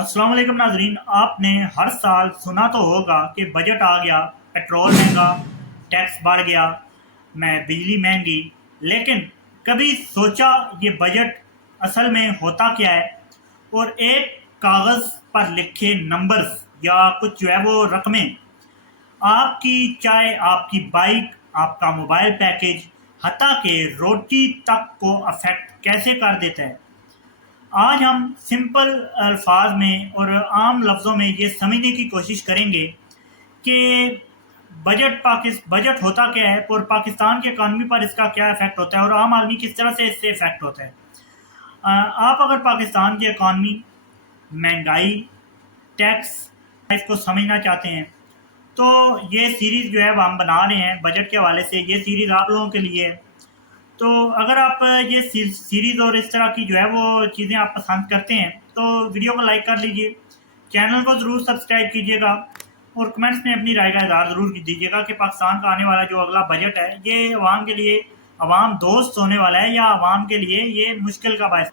अस्सलाम वालेकुम नाजरीन। आपने हर साल सुना तो होगा कि बजट आ गया, पेट्रोल महंगा, टैक्स बढ़ गया, मैं बिजली महंगी। लेकिन कभी सोचा ये बजट असल में होता क्या है? और एक कागज़ पर लिखे नंबर्स या कुछ जो है वो रकमें आपकी चाय, आपकी बाइक, आपका मोबाइल पैकेज, हत्ता के रोटी तक को अफेक्ट कैसे कर देता है। आज हम सिंपल अल्फाज में और आम लफ्ज़ों में ये समझने की कोशिश करेंगे कि बजट होता क्या है और पाकिस्तान की इकॉनमी पर इसका क्या इफेक्ट होता है और आम आदमी किस तरह से इससे इफेक्ट होता है। आप अगर पाकिस्तान की इकॉनमी, महंगाई, टैक्स इसको समझना चाहते हैं तो ये सीरीज़ जो है वो हम बना रहे हैं बजट के हवाले से। ये सीरीज़ आप लोगों के लिए है। तो अगर आप ये सीरीज़ और इस तरह की जो है वो चीज़ें आप पसंद करते हैं तो वीडियो को लाइक कर लीजिए, चैनल को ज़रूर सब्सक्राइब कीजिएगा और कमेंट्स में अपनी राय का इज़हार ज़रूर दीजिएगा कि पाकिस्तान का आने वाला जो अगला बजट है ये अवाम के लिए अवाम दोस्त होने वाला है या अवाम के लिए ये मुश्किल का बायस।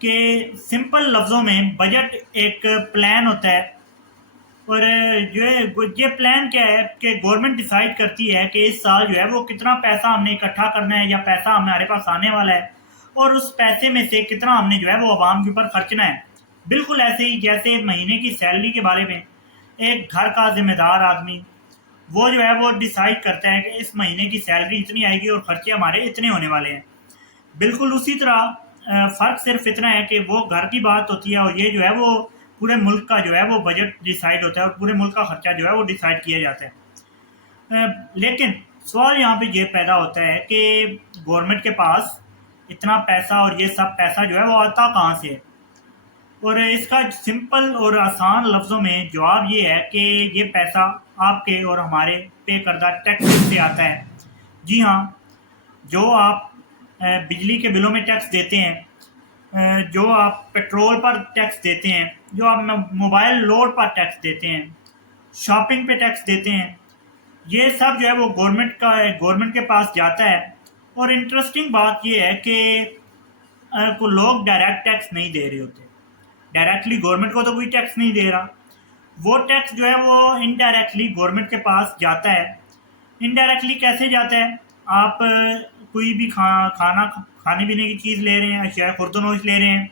कि सिंपल लफ्ज़ों में बजट एक प्लान होता है और जो है ये प्लान क्या है कि गवर्नमेंट डिसाइड करती है कि इस साल जो है वो कितना पैसा हमने इकट्ठा करना है या पैसा हमारे पास आने वाला है और उस पैसे में से कितना हमने जो है वो आवाम के ऊपर खर्चना है। बिल्कुल ऐसे ही जैसे महीने की सैलरी के बारे में एक घर का जिम्मेदार आदमी वो जो है वो डिसाइड करता है कि इस महीने की सैलरी इतनी आएगी और खर्चे हमारे इतने होने वाले हैं। बिल्कुल उसी तरह फ़र्क सिर्फ इतना है कि वो घर की बात होती है और ये जो है वो पूरे मुल्क का जो है वो बजट डिसाइड होता है और पूरे मुल्क का खर्चा जो है वो डिसाइड किया जाता है। लेकिन सवाल यहाँ पे ये पैदा होता है कि गवर्नमेंट के पास इतना पैसा और ये सब पैसा जो है वो आता कहाँ से है? और इसका सिंपल और आसान लफ्ज़ों में जवाब ये है कि ये पैसा आपके और हमारे पे करदा टैक्स से आता है। जी हाँ, जो आप बिजली के बिलों में टैक्स देते हैं, जो आप पेट्रोल पर टैक्स देते हैं, जो आप मोबाइल लोड पर टैक्स देते हैं, शॉपिंग पे टैक्स देते हैं, ये सब जो है वो गवर्नमेंट के पास जाता है। और इंटरेस्टिंग बात ये है कि को लोग डायरेक्ट टैक्स नहीं दे रहे होते। डायरेक्टली गवर्नमेंट को तो कोई टैक्स नहीं दे रहा, वो टैक्स जो है वो इनडायरेक्टली गवर्नमेंट के पास जाता है। इनडायरेक्टली कैसे जाता है? आप कोई भी खाना खाने पीने की चीज़ ले रहे हैं, अशिया खुर्दनोश ले रहे हैं,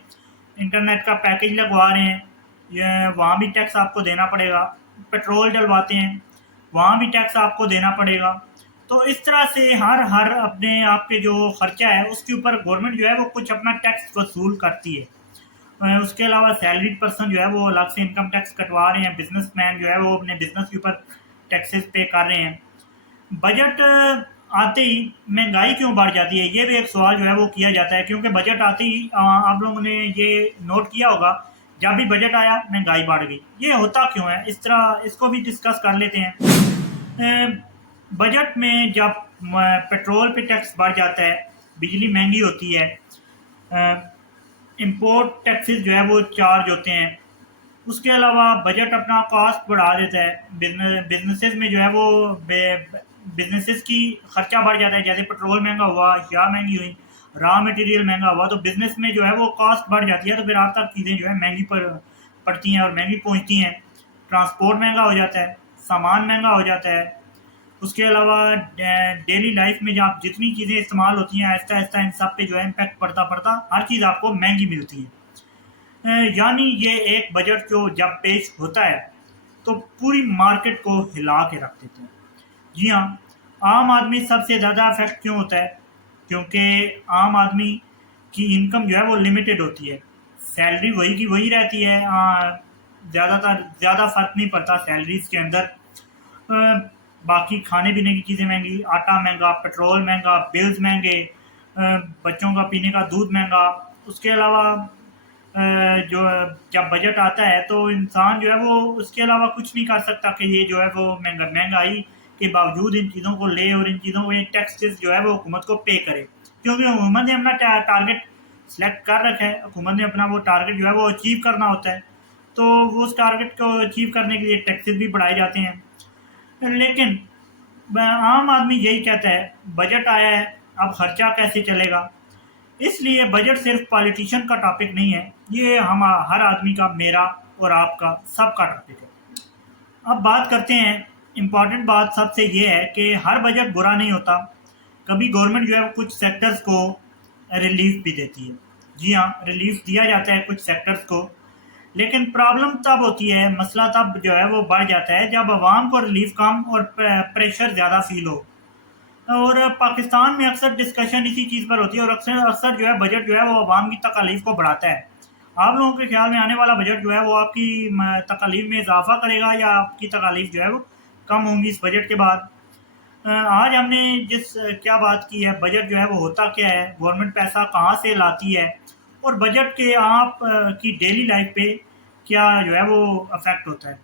इंटरनेट का पैकेज लगवा रहे हैं, ये वहाँ भी टैक्स आपको देना पड़ेगा। पेट्रोल डलवाते हैं, वहाँ भी टैक्स आपको देना पड़ेगा। तो इस तरह से हर हर अपने आपके जो खर्चा है उसके ऊपर गवर्नमेंट जो है वो कुछ अपना टैक्स वसूल करती है। उसके अलावा सैलरीड पर्सन जो है वो अलग से इनकम टैक्स कटवा रहे हैं, बिजनेसमैन जो है वो अपने बिजनेस के ऊपर टैक्सेस पे कर रहे हैं। बजट आते ही महंगाई क्यों बढ़ जाती है, ये भी एक सवाल जो है वो किया जाता है, क्योंकि बजट आते ही आप लोगों ने ये नोट किया होगा जब भी बजट आया महंगाई बढ़ गई। ये होता क्यों है? इस तरह इसको भी डिस्कस कर लेते हैं। बजट में जब पेट्रोल पे टैक्स बढ़ जाता है, बिजली महंगी होती है, इंपोर्ट टैक्सेस जो है वो चार्ज होते हैं, उसके अलावा बजट अपना कॉस्ट बढ़ा देता है। बिजनेसेस में जो है वो बिजनेसेस की खर्चा बढ़ जाता है। जैसे पेट्रोल महंगा हुआ, या महंगी हुई, रॉ मटेरियल महंगा हुआ, तो बिजनेस में जो है वो कॉस्ट बढ़ जाती है। तो फिर आप तक चीज़ें जो है महंगी पड़ती हैं और महंगी पहुंचती हैं। ट्रांसपोर्ट महंगा हो जाता है, सामान महंगा हो जाता है। उसके अलावा डेली लाइफ में जब जितनी चीज़ें इस्तेमाल होती हैं आहिस्ता आहिस्ता इन सब पे जो है इम्पैक्ट पड़ता पड़ता हर चीज़ आपको महंगी मिलती है। यानी ये एक बजट जो जब पेश होता है तो पूरी मार्केट को हिला के रख देते हैं। जी हाँ, आम आदमी सबसे ज़्यादा अफेक्ट क्यों होता है? क्योंकि आम आदमी की इनकम जो है वो लिमिटेड होती है। सैलरी वही की वही रहती है, ज़्यादातर ज़्यादा फर्क नहीं पड़ता सैलरीज के अंदर। बाकी खाने पीने की चीज़ें महंगी, आटा महंगा, पेट्रोल महंगा, बिल्स महंगे, बच्चों का पीने का दूध महंगा। उसके अलावा जो जब बजट आता है तो इंसान जो है वो उसके अलावा कुछ नहीं कर सकता कि ये जो है वो महंगाई के बावजूद इन चीज़ों को ले और इन चीज़ों को टैक्सेस जो है वो हुकूमत को पे करे। क्योंकि हुकूमत ने अपना टारगेट सेलेक्ट कर रखा है, हुकूमत ने अपना वो टारगेट जो है वो अचीव करना होता है। तो वो उस टारगेट को अचीव करने के लिए टैक्सेस भी बढ़ाए जाते हैं। लेकिन आम आदमी यही कहता है बजट आया है, अब खर्चा कैसे चलेगा? इसलिए बजट सिर्फ पॉलिटिशियन का टॉपिक नहीं है, ये हम हर आदमी का, मेरा और आपका, सबका टॉपिक है। अब बात करते हैं, इम्पॉर्टेंट बात सबसे ये है कि हर बजट बुरा नहीं होता। कभी गवर्नमेंट जो है वो कुछ सेक्टर्स को रिलीफ भी देती है। जी हाँ, रिलीफ दिया जाता है कुछ सेक्टर्स को, लेकिन प्रॉब्लम तब होती है, मसला तब जो है वो बढ़ जाता है जब अवाम को रिलीफ कम और प्रेशर ज़्यादा फील हो। और पाकिस्तान में अक्सर डिस्कशन इसी चीज़ पर होती है, और अक्सर अक्सर जो है बजट जो है वो अवाम की तकालीफ को बढ़ाता है। आप लोगों के ख्याल में आने वाला बजट जो है वो आपकी तकालीफ में इजाफा करेगा या आपकी तकालीफ जो है वो कम होंगी इस बजट के बाद? आज हमने क्या बात की है, बजट जो है वो होता क्या है, गवर्नमेंट पैसा कहाँ से लाती है, और बजट के आप की डेली लाइफ पे क्या जो है वो अफेक्ट होता है।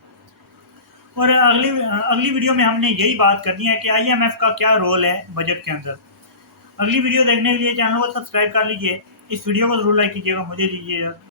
और अगली अगली वीडियो में हमने यही बात करनी है कि आईएमएफ का क्या रोल है बजट के अंदर। अगली वीडियो देखने के लिए चैनल को सब्सक्राइब कर लीजिए, इस वीडियो को जरूर लाइक कीजिएगा, मुझे दीजिए।